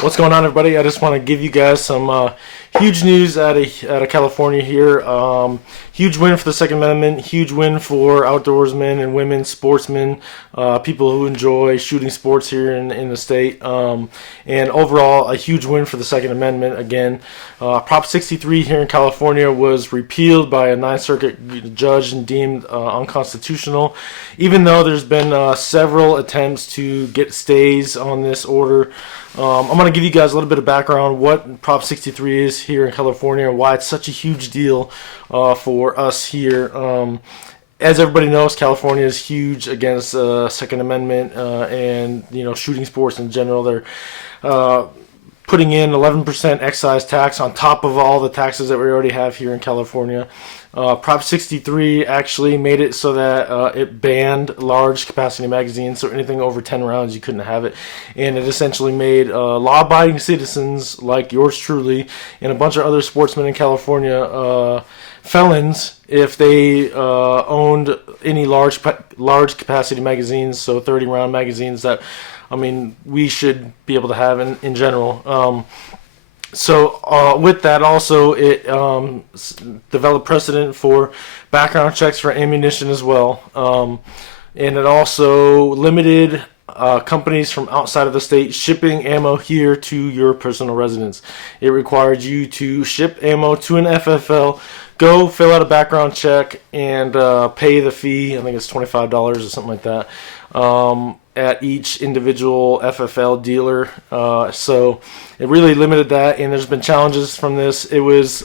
What's going on, everybody? I just want to give you guys some huge news out of California here. Huge win for the Second Amendment. Huge win for outdoorsmen and women, sportsmen, people who enjoy shooting sports here in the state. And overall, a huge win for the Second Amendment. Again, Prop 63 here in California was repealed by a Ninth Circuit judge and deemed unconstitutional. Even though there's been several attempts to get stays on this order. I'm going to give you guys a little bit of background what Prop 63 is here in California and why it's such a huge deal for us here. As everybody knows, California is huge against Second Amendment and shooting sports in general. They're putting in 11% excise tax on top of all the taxes that we already have here in California. Prop 63 actually made it so that it banned large capacity magazines, so anything over 10 rounds you couldn't have it, and it essentially made law-abiding citizens like yours truly and a bunch of other sportsmen in California felons if they owned any large capacity magazines, so 30 round magazines that we should be able to have in general. So with that also, it developed precedent for background checks for ammunition as well. And it also limited companies from outside of the state shipping ammo here to your personal residence. It required you to ship ammo to an FFL, go fill out a background check, and pay the fee. I think it's $25 or something like that. At each individual FFL dealer. So it really limited that, and there's been challenges from this. It was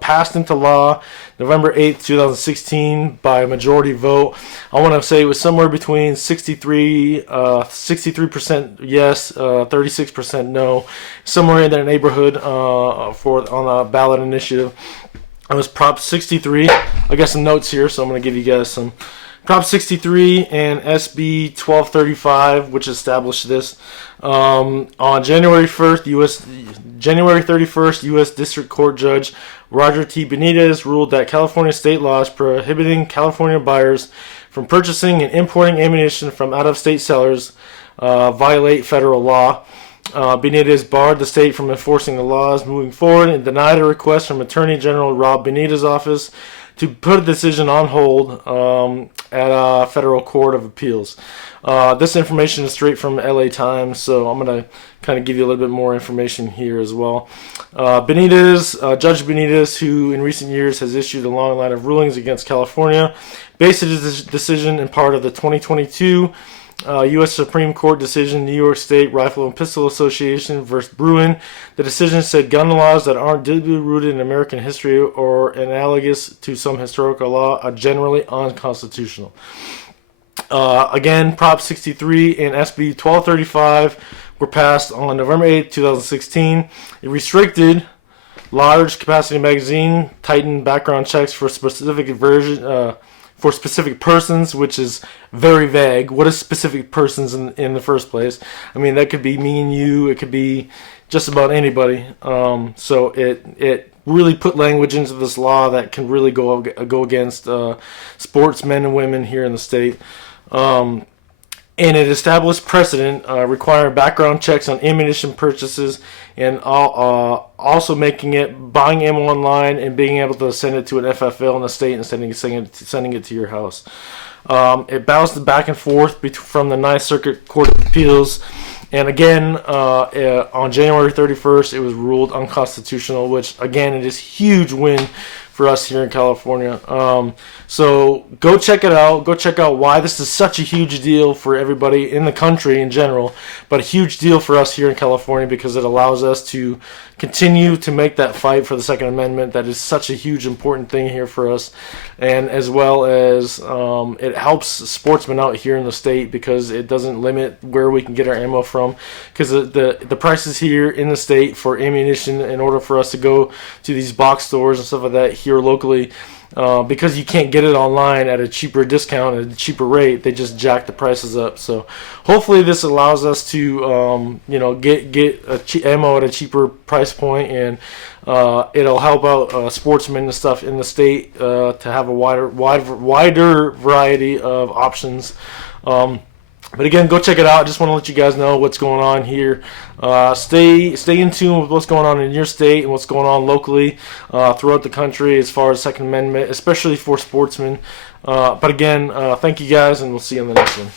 passed into law November 8th, 2016 by a majority vote. I want to say it was somewhere between 63% yes, 36% no, somewhere in that neighborhood on a ballot initiative. It was Prop 63. I got some notes here, so I'm going to give you guys some. Prop 63 and SB 1235, which established this. On January 31st, U.S. District Court Judge Roger T. Benitez ruled that California state laws prohibiting California buyers from purchasing and importing ammunition from out-of-state sellers violate federal law. Benitez barred the state from enforcing the laws moving forward and denied a request from Attorney General Rob Benitez's office to put a decision on hold at a federal court of appeals. This information is straight from LA Times, so I'm going to kind of give you a little bit more information here as well. Judge Benitez, who in recent years has issued a long line of rulings against California, based his decision in part of the 2022 U.S. Supreme Court decision, New York State Rifle and Pistol Association versus Bruin. The decision said gun laws that aren't deeply rooted in American history or analogous to some historical law are generally unconstitutional. Again, Prop 63 and SB 1235 were passed on November 8, 2016. It restricted large capacity magazine, tightened background checks for specific for specific persons, which is very vague. What is specific persons in the first place? That could be me and you. It could be just about anybody. So it really put language into this law that can really go against sportsmen and women here in the state. And it established precedent requiring background checks on ammunition purchases and also making it buying ammo online and being able to send it to an FFL in the state and sending it to your house. It bounced back and forth from the Ninth Circuit Court of Appeals. And again, on January 31st, it was ruled unconstitutional, which, again, it is a huge win for us here in California. So go check it out. Go check out why this is such a huge deal for everybody in the country in general, but a huge deal for us here in California because it allows us to continue to make that fight for the Second Amendment. That is such a huge important thing here for us, and as well as it helps sportsmen out here in the state because it doesn't limit where we can get our ammo from, because the prices here in the state for ammunition, in order for us to go to these box stores and stuff like that here locally, because you can't get it online at a cheaper discount, at a cheaper rate, they just jack the prices up. So hopefully this allows us to get ammo at a cheaper price point, and it'll help out sportsmen and stuff in the state to have a wider variety of options. But again, go check it out. I just want to let you guys know what's going on here. Stay in tune with what's going on in your state and what's going on locally throughout the country as far as Second Amendment, especially for sportsmen. But again, thank you guys, and we'll see you on the next one.